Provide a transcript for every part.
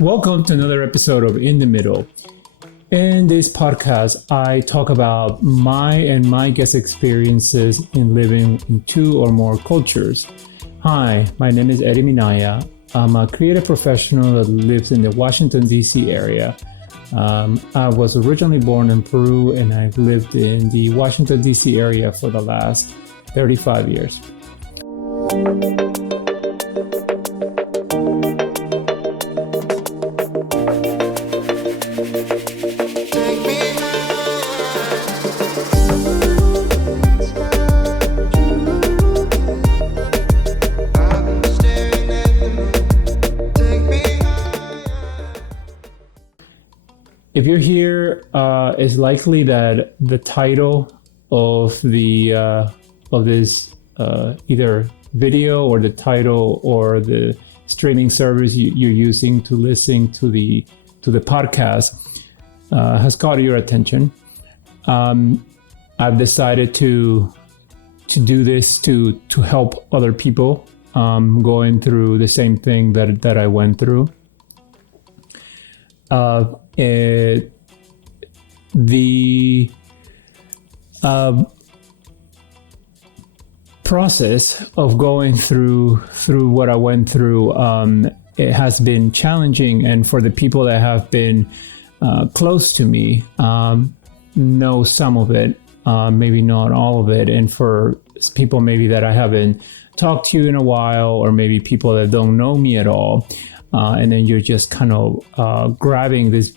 Welcome to another episode of In the Middle. In this podcast, I talk about my guest experiences in living in two or more cultures. Hi, my name is Eddie Minaya. I'm a creative professional that lives in the Washington, D.C. area. I was originally born in Peru and I've lived in the Washington, D.C. area for the last 35 years. If you're here, it's likely that the title of this either video or the title or the streaming service you're using to listen to the podcast has caught your attention. I've decided to do this to help other people going through the same thing that I went through. The process of going through what I went through, it has been challenging, and for the people that have been close to me, know some of it, maybe not all of it, and for people maybe that I haven't talked to in a while, or maybe people that don't know me at all. And then you're just kind of grabbing this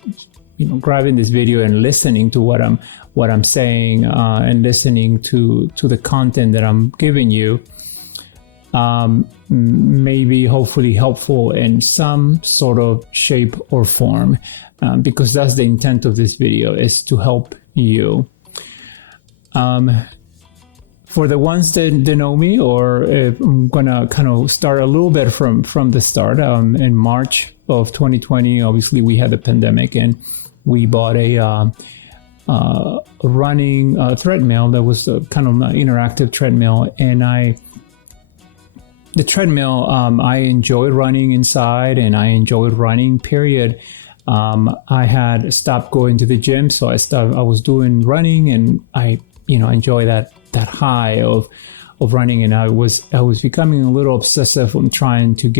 video and listening to what I'm saying and listening to the content that I'm giving you. Maybe hopefully helpful in some sort of shape or form, because that's the intent of this video, is to help you. For the ones that know me, or I'm gonna kind of start a little bit from the start. In March of 2020, obviously we had the pandemic, and we bought a running treadmill that was a kind of an interactive treadmill. And I enjoyed running inside, and I enjoyed running, period. I had stopped going to the gym, so I was doing running, and I enjoy that high of running, and I was becoming a little obsessive on trying to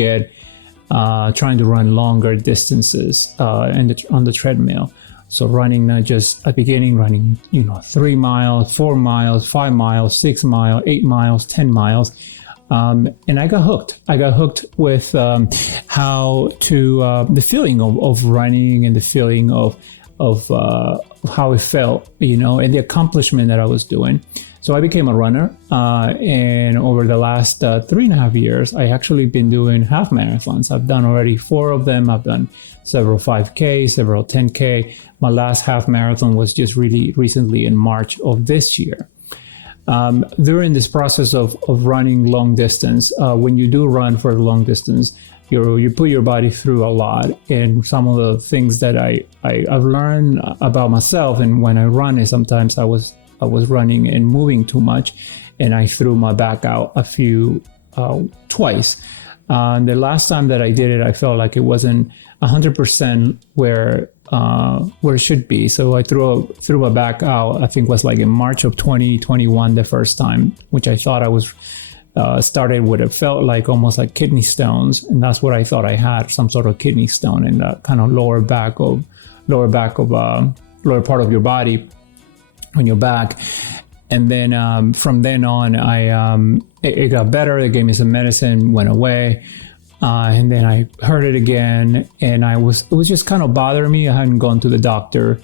run longer distances on the treadmill. So running, not just at the beginning, running 3 miles, 4 miles, 5 miles, 6 miles, 8 miles, 10 miles. And I got hooked with how to the feeling of running, and the feeling of how it felt, and the accomplishment that I was doing. So I became a runner, and over the last 3.5 years, I actually been doing half marathons. I've done already 4 of them. I've done several 5K, several 10K. My last half marathon was just really recently in March of this year. During this process of running long distance, when you do run for a long distance, you put your body through a lot. And some of the things that I've learned about myself, and when I run, is sometimes I was running and moving too much, and I threw my back out twice. The last time that I did it, I felt like it wasn't 100% where it should be. So I threw my back out. I think it was like in March of 2021 the first time, which I thought I was started with. It felt like almost like kidney stones, and that's what I thought I had, some sort of kidney stone in the kind of lower part of your body, on your back. And then from then on, it got better. They gave me some medicine, went away, and then I heard it again, and it was just kind of bothering me. I hadn't gone to the doctor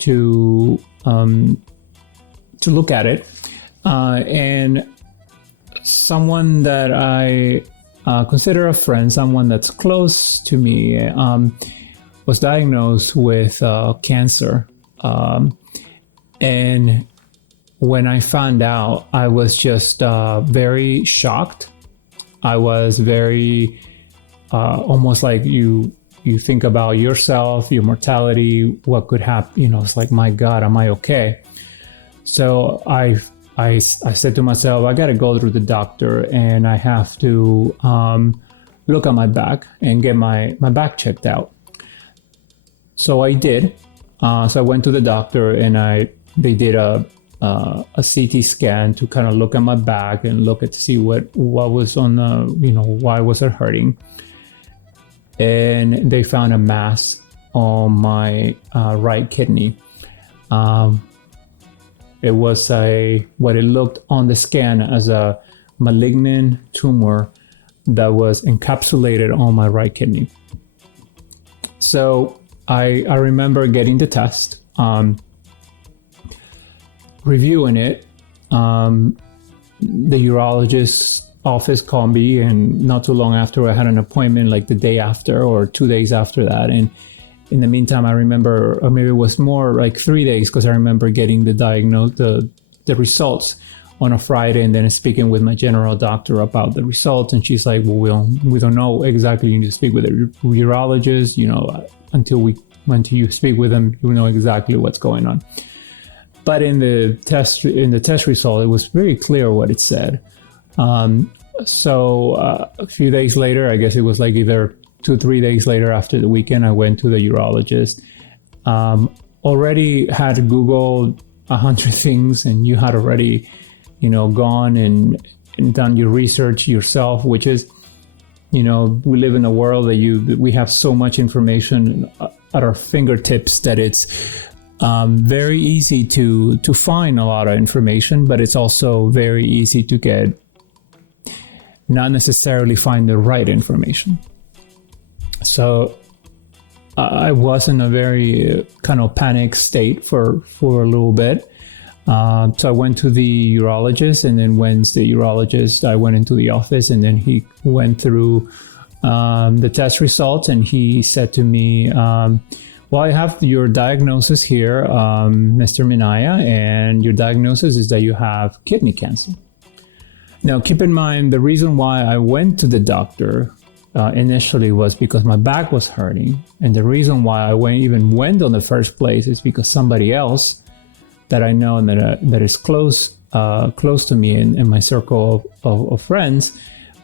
to look at it, and someone that I consider a friend, someone that's close to me, was diagnosed with cancer. And when I found out, I was just very shocked. I was very almost like you think about yourself, your mortality, what could happen. It's like, my God, am I okay? So I said to myself, I got to go through the doctor, and I have to look at my back and get my back checked out. So I did. So I went to the doctor and they did a CT scan to kind of look at my back and look at to see what was on the, why was it hurting. And they found a mass on my right kidney. It was what it looked on the scan as a malignant tumor that was encapsulated on my right kidney. So I remember getting the test, reviewing it. The urologist's office called me, and not too long after I had an appointment, like the day after or 2 days after that. And in the meantime, I remember, or maybe it was more like 3 days, because I remember getting the results on a Friday, and then speaking with my general doctor about the results. And she's like, well, we don't know exactly. You need to speak with a urologist, until you speak with them, you know exactly what's going on. But in the test result, it was very clear what it said. So a few days later, I guess it was like either 2-3 days later after the weekend, I went to the urologist. Already had Googled 100 things, and you had already, gone and done your research yourself, which is, we live in a world that we have so much information at our fingertips that it's very easy to find a lot of information, but it's also very easy to not necessarily find the right information. So I was in a very kind of panic state for a little bit. So I went to the urologist, and then once the urologist, I went into the office, and then he went through the test results, and he said to me, well, I have your diagnosis here, Mr. Minaya, and your diagnosis is that you have kidney cancer. Now, keep in mind, the reason why I went to the doctor initially was because my back was hurting. And the reason why I even went in the first place is because somebody else that I know and that is close to me in my circle of friends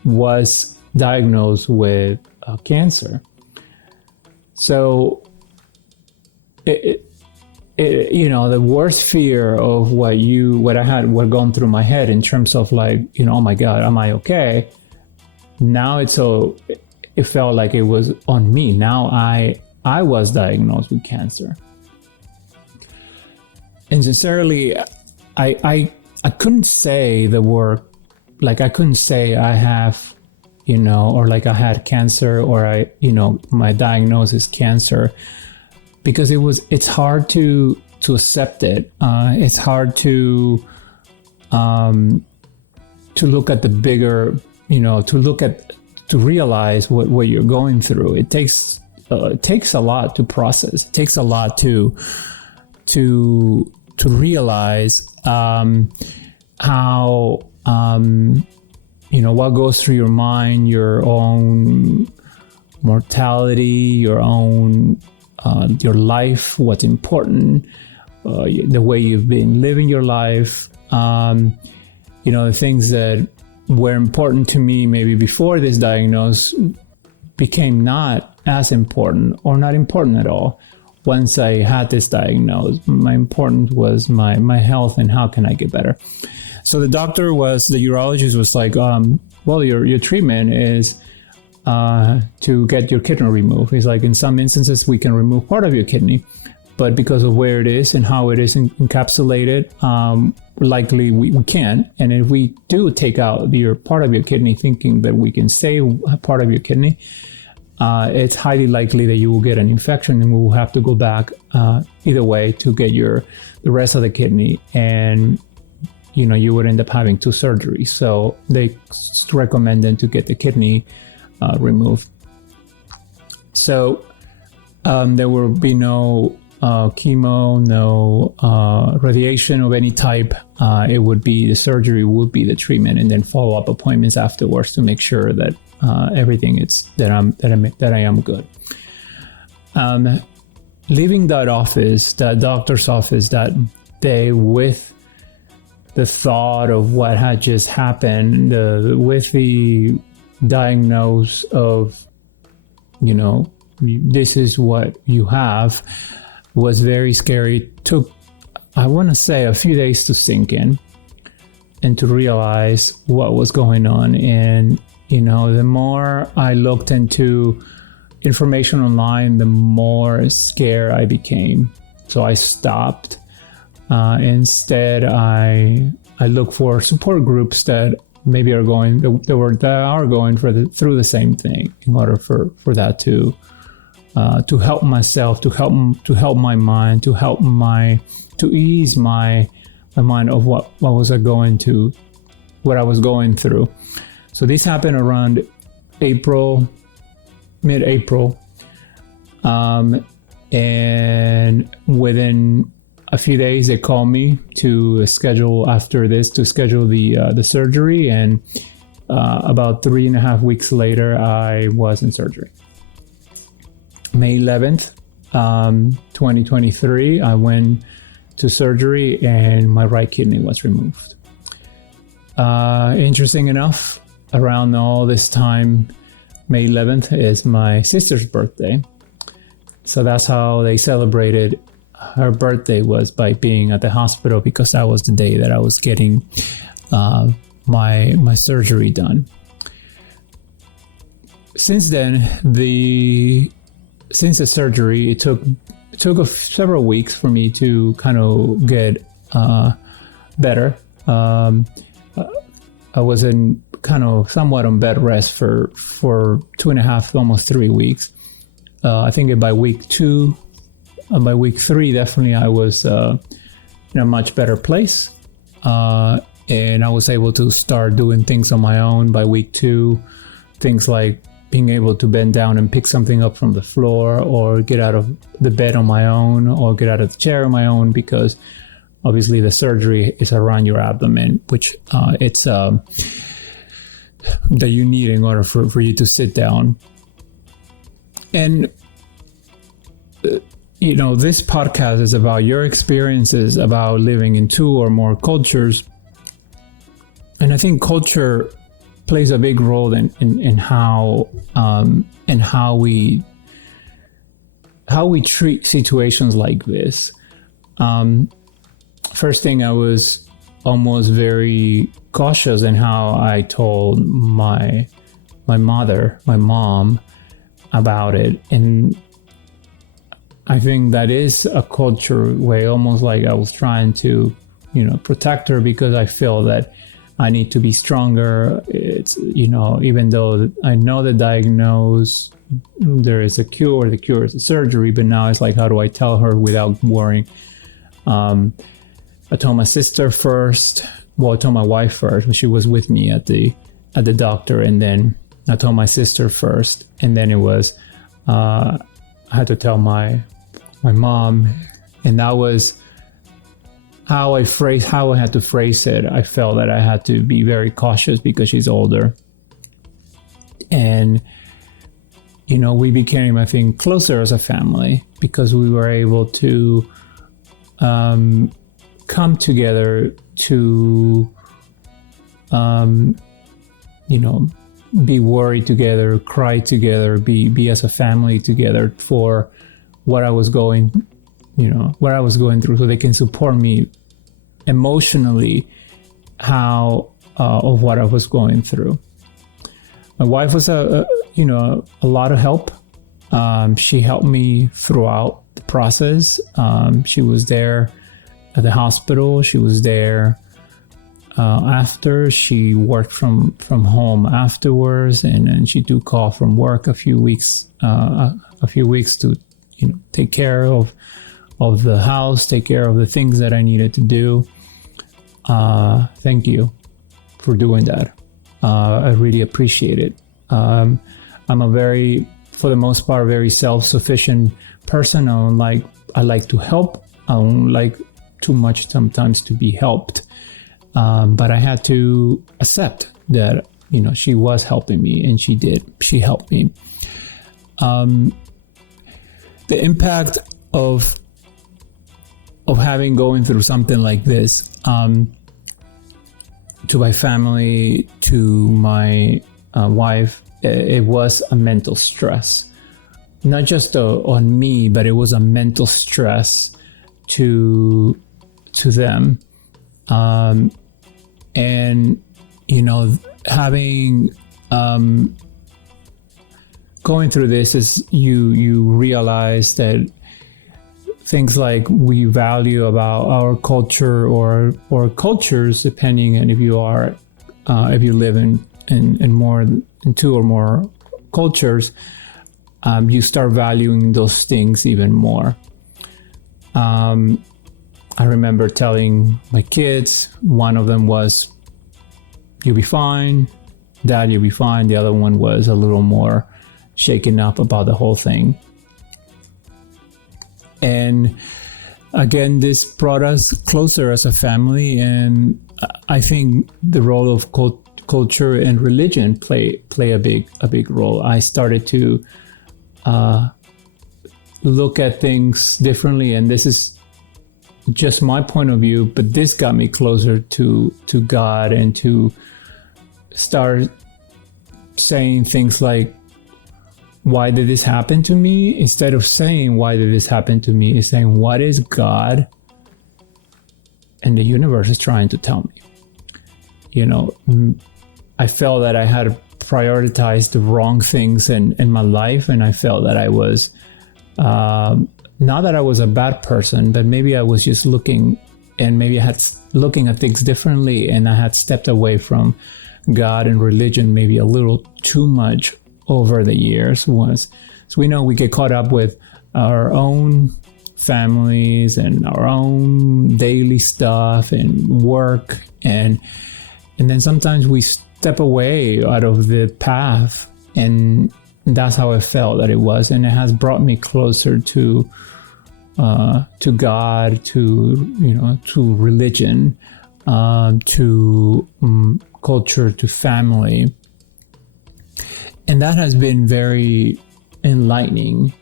was diagnosed with cancer. So, the worst fear of what I had gone through my head in terms of like, oh my God, am I okay? Now it felt like it was on me. Now I was diagnosed with cancer. And sincerely, I couldn't say the word, like I couldn't say I have, or like I had cancer, or my diagnosis is cancer, because it's hard to accept it. It's hard to look at the bigger, to realize what you're going through. It takes a lot to process. It takes a lot to realize how what goes through your mind, your own mortality, your own your life, what's important, the way you've been living your life, the things that were important to me maybe before this diagnosis became not as important or not important at all once I had this diagnosis. My important was my health and how can I get better. So the urologist was like, well, your treatment is to get your kidney removed. He's like, in some instances we can remove part of your kidney, but because of where it is and how it is encapsulated, likely we can't. And if we do take out your part of your kidney thinking that we can save part of your kidney, it's highly likely that you will get an infection, and we will have to go back either way to get the rest of the kidney, and you would end up having 2 surgeries. So they recommended to get the kidney removed. So there will be no chemo, no radiation of any type. The surgery would be the treatment, and then follow-up appointments afterwards to make sure that everything that I am good. Leaving that doctor's office that day with the thought of what had just happened, with the diagnosis of, this is what you have, was very scary. It took, I want to say, a few days to sink in and to realize what was going on. And, the more I looked into information online, the more scared I became. So I stopped. Instead, I look for support groups that maybe are going through the same thing, in order for that to help myself, to help my mind, to ease my mind of what I was going through. So this happened around mid-April, and within a few days they called me to schedule the surgery, and about 3.5 weeks later I was in surgery. May 11th, 2023, I went to surgery and my right kidney was removed. Interesting enough, around all this time, May 11th is my sister's birthday. So that's how they celebrated her birthday, was by being at the hospital, because that was the day that I was getting my surgery done. Since then, since the surgery, it took several weeks for me to kind of get better. I was in kind of somewhat on bed rest for 2.5, almost 3 weeks. I think by week 2, by week 3, definitely I was in a much better place. And I was able to start doing things on my own by week 2. Things like being able to bend down and pick something up from the floor, or get out of the bed on my own, or get out of the chair on my own, because obviously the surgery is around your abdomen, which it's that you need in order for you to sit down. And this podcast is about your experiences about living in 2 or more cultures. And I think culture plays a big role in how we treat situations like this. First thing, I was almost very cautious in how I told my mom about it. And I think that is a culture way, almost like I was trying to, protect her, because I feel that I need to be stronger. It's, even though I know the diagnose, there is a cure, the cure is the surgery, but now it's like, how do I tell her without worrying? I told my sister first. Well, I told my wife first, when she was with me at the doctor, and then I told my sister first, and then it was I had to tell my mom, and that was how I had to phrase it. I felt that I had to be very cautious because she's older, and we became, I think, closer as a family, because we were able to come together to be worried together, cry together, be as a family together for what I was going through, so they can support me emotionally of what I was going through. My wife was a lot of help. She helped me throughout the process. She was there at the hospital. She was there after. She worked from home afterwards, and then she took call from work a few weeks to take care of the house, take care of the things that I needed to do. Thank you for doing that. I really appreciate it. I'm for the most part, very self-sufficient person. I like to help. I don't like too much sometimes to be helped. But I had to accept that, she was helping me, and she helped me. The impact of going through something like this, to my family, to my wife, it was a mental stress. not just on me, but it was a mental stress to them. And having going through this is you realize that things like we value about our culture or cultures, depending on if you live in more in two or more cultures, you start valuing those things even more. I remember telling my kids, one of them was, "You'll be fine, Dad, you'll be fine." The other one was a little more shaken up about the whole thing. And again, this brought us closer as a family, and I think the role of culture and religion play a big role. I started to look at things differently, and this is just my point of view, but this got me closer to God, and to start saying things like, why did this happen to me? Instead of saying, why did this happen to me, is saying, what is God and the universe is trying to tell me? I felt that I had prioritized the wrong things in my life, and I felt that I was not that I was a bad person, but maybe I was just looking at things differently, and I had stepped away from God and religion maybe a little too much over the years. So we know we get caught up with our own families and our own daily stuff and work, and then sometimes we step away out of the path, and that's how I felt that it was. And it has brought me closer to God, to religion, to culture, to family. And that has been very enlightening.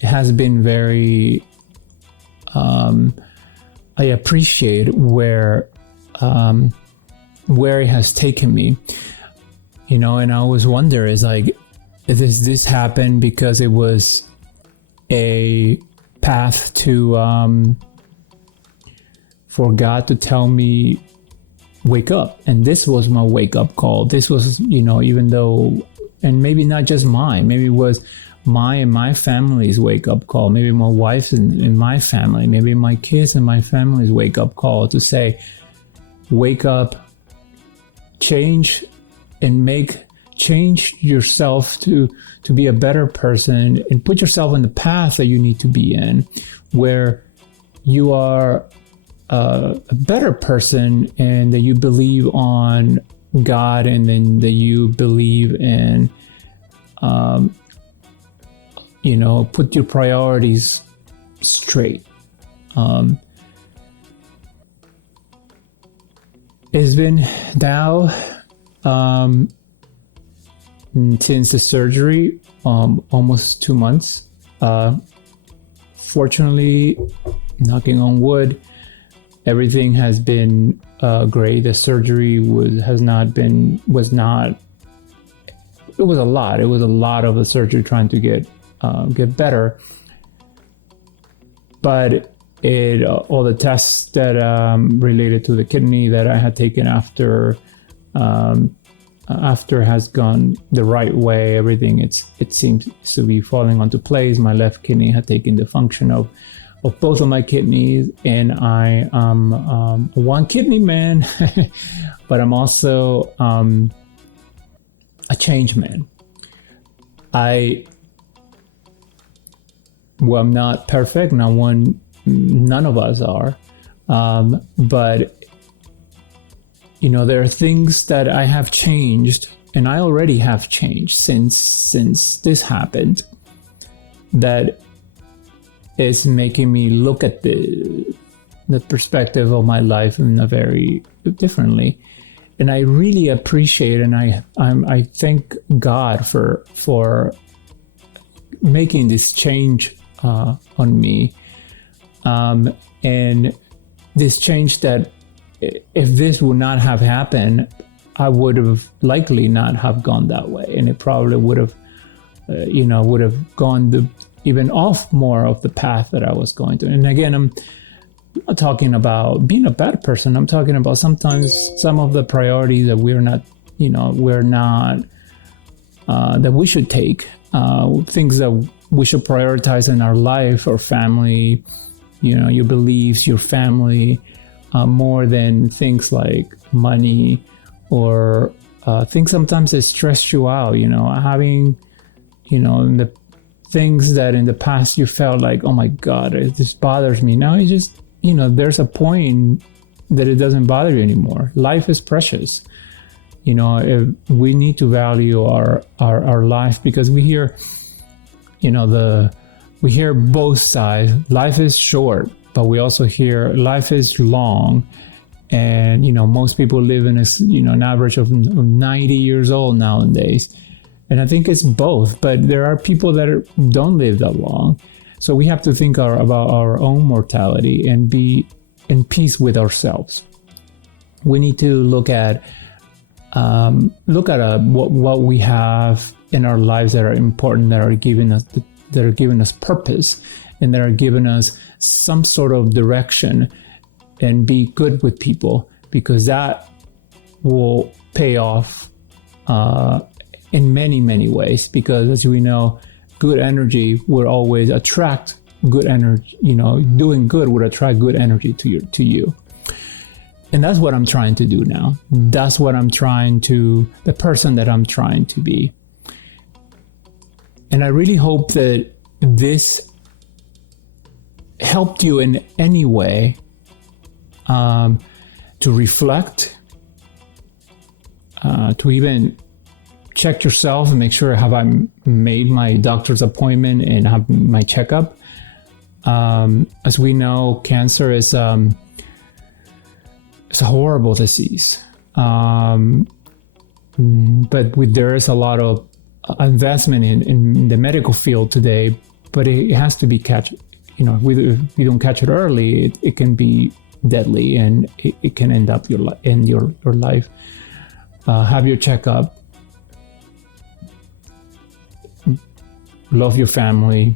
It has been very, I appreciate where it has taken me, and I always wonder, is like, does this happen because it was a path to, for God to tell me, wake up? And this was my wake up call. This was, even though, and maybe not just mine, maybe it was my family's wake up call, maybe my wife's and my family, maybe my kids and my family's wake up call, to say, wake up, change, and change yourself to be a better person, and put yourself in the path that you need to be in, where you are a better person, and that you believe on God, and then that you believe in, put your priorities straight. It's been now since the surgery, almost 2 months. Fortunately, knocking on wood, everything has been great. The surgery was a lot. It was a lot of the surgery trying to get better. But all the tests that related to the kidney that I had taken after has gone the right way. Everything it seems to be falling onto place. My left kidney had taken the function of both of my kidneys, and I am a one kidney man, but I'm also a change man. I'm not perfect. None of us are, but there are things that I have changed, and I already have changed since this happened, that is making me look at the perspective of my life in a very differently. And I really appreciate, and I thank God for making this change on me, and this change that, if this would not have happened, I would have likely not have gone that way, and it probably would have would have gone even off more of the path that I was going to. And again, I'm not talking about being a bad person. I'm talking about sometimes some of the priorities that that we should take, things that we should prioritize in our life, our family, your beliefs, your family, more than things like money or things sometimes that stress you out, having, the things that in the past you felt like, oh my God, this bothers me. Now it just, there's a point that it doesn't bother you anymore. Life is precious. If we need to value our life, because we hear, we hear both sides. Life is short, but we also hear life is long. And, most people live in an average of 90 years old nowadays. And I think it's both, but there are people that don't live that long. So we have to think about our own mortality and be in peace with ourselves. We need to look at what we have in our lives that are important, that are giving us purpose, and that are giving us some sort of direction, and be good with people, because that will pay off in many, many ways. Because as we know, good energy will always attract good energy. Doing good would attract good energy to you. And that's what I'm trying to do now. That's what the person that I'm trying to be. And I really hope that this helped you in any way to reflect, to even check yourself and make sure, have I made my doctor's appointment and have my checkup? As we know, cancer is it's a horrible disease, but there is a lot of investment in the medical field today. But it has to be catch. If we don't catch it early, it can be deadly, and it can end up your life. Have your checkup. Love your family.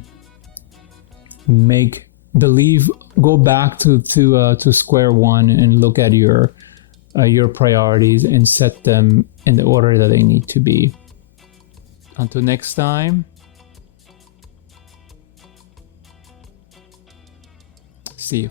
Go back to square one and look at your priorities and set them in the order that they need to be. Until next time, see you.